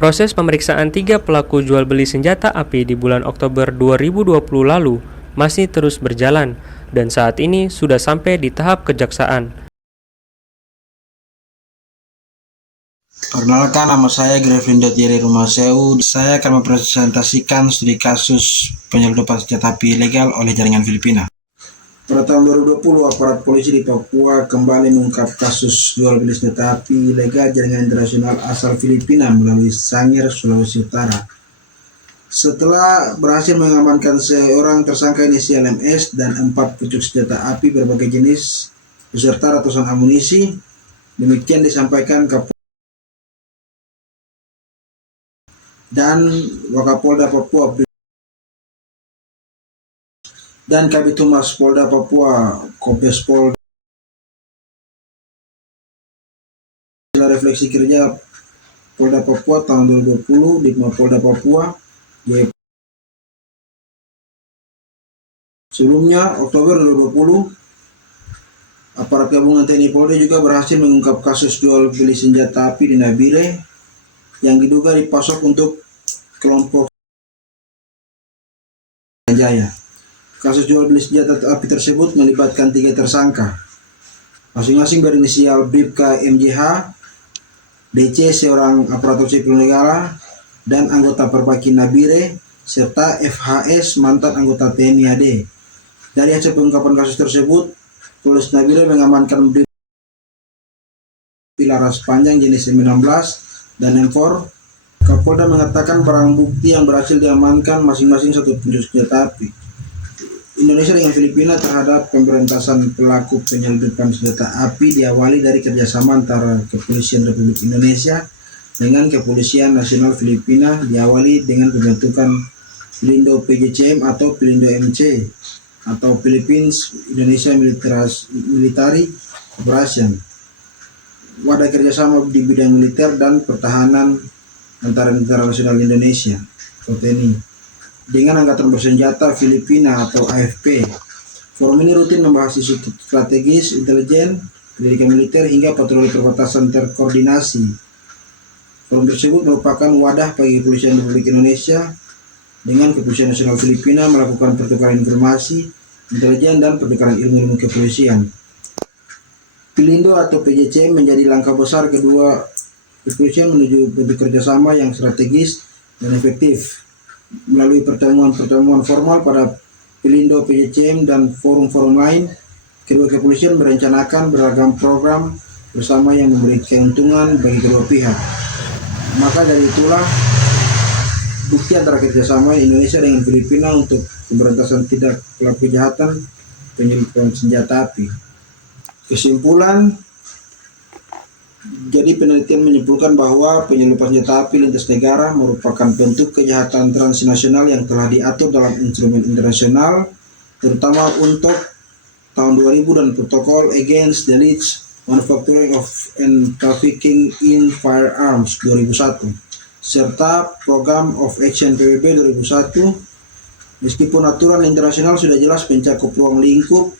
Proses pemeriksaan 3 pelaku jual beli senjata api di bulan Oktober 2020 lalu masih terus berjalan dan saat ini sudah sampai di tahap kejaksaan. Perkenalkan, nama saya Grevlindo Thierry Rumaseu. Saya akan mempresentasikan studi kasus penyelundupan senjata api ilegal oleh jaringan Filipina. Pada tahun 2020, aparat polisi di Papua kembali mengungkap kasus jual beli senjata api ilegal jaringan internasional asal Filipina melalui Sangir, Sulawesi Utara. Setelah berhasil mengamankan seorang tersangka inisial MS dan 4 pucuk senjata api berbagai jenis beserta ratusan amunisi, demikian disampaikan Kapolda dan Wakapolda Papua dan Kabid Humas Polda Papua, Kombes Pol. Setelah refleksi kerja Polda Papua tahun 2020 di Polda Papua, sebelumnya Oktober 2020, aparat gabungan TNI Polri juga berhasil mengungkap kasus jual beli senjata api di Nabire yang diduga dipasok untuk kelompok Jaya. Kasus jual beli senjata api tersebut melibatkan 3 tersangka, masing-masing berinisial Bribka MJH, DC seorang aparatur sipil negara dan anggota Perbaki Nabire, serta FHS mantan anggota TNI AD. Dari hasil pengungkapan kasus tersebut, Polres Nabire mengamankan laras panjang jenis M16 dan M4. Kapolda mengatakan barang bukti yang berhasil diamankan masing-masing 1 pucuk senjata api. Indonesia dengan Filipina terhadap pemberantasan pelaku penyelundupan senjata api diawali dari kerjasama antara Kepolisian Republik Indonesia dengan Kepolisian Nasional Filipina, diawali dengan pembentukan Pelindo PJCM atau Pelindo MC atau Philippines Indonesia Military Operation, wadah kerjasama di bidang militer dan pertahanan antara Tentara Nasional Indonesia atau TNI dengan Angkatan Bersenjata Filipina atau AFP. Forum ini rutin membahas isu strategis, intelijen, pendidikan militer hingga patroli perbatasan terkoordinasi. Forum tersebut merupakan wadah bagi Kepolisian Republik Indonesia dengan Kepolisian Nasional Filipina melakukan pertukaran informasi, intelijen, dan pertukaran ilmu kepolisian. Pelindo atau PJCM menjadi langkah besar kedua kepolisian menuju bentuk kerjasama yang strategis dan efektif. Melalui pertemuan-pertemuan formal pada Pelindo PJCM dan forum-forum lain, kedua kepolisian merencanakan beragam program bersama yang memberi keuntungan bagi kedua pihak. Maka dari itulah bukti antara kerjasama Indonesia dengan Filipina untuk pemberantasan tindak pelaku kejahatan penyelundupan senjata api. Kesimpulan, jadi penelitian menyimpulkan bahwa penyelundupan senjata api lintas negara merupakan bentuk kejahatan transnasional yang telah diatur dalam instrumen internasional, terutama untuk tahun 2000 dan Protocol Against the Illicit Manufacturing of and Trafficking in Firearms 2001, serta Program of Action PBB 2001. Meskipun aturan internasional sudah jelas mencakup ruang lingkup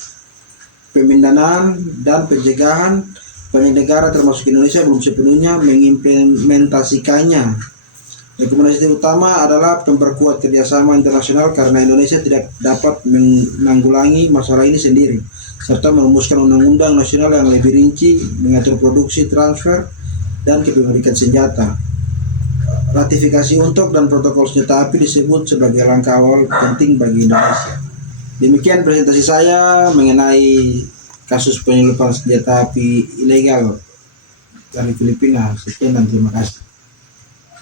pemindahan dan pencegahan, banyak negara termasuk Indonesia belum sepenuhnya mengimplementasikannya. Rekomendasi utama adalah memperkuat kerjasama internasional karena Indonesia tidak dapat menanggulangi masalah ini sendiri, serta merumuskan undang-undang nasional yang lebih rinci mengatur produksi, transfer, dan kepemilikan senjata. Ratifikasi untuk dan protokol senjata api disebut sebagai langkah awal penting bagi Indonesia. Demikian presentasi saya mengenai kasus penyelundupan senjata api ilegal dari Filipina. Sekian dan terima kasih.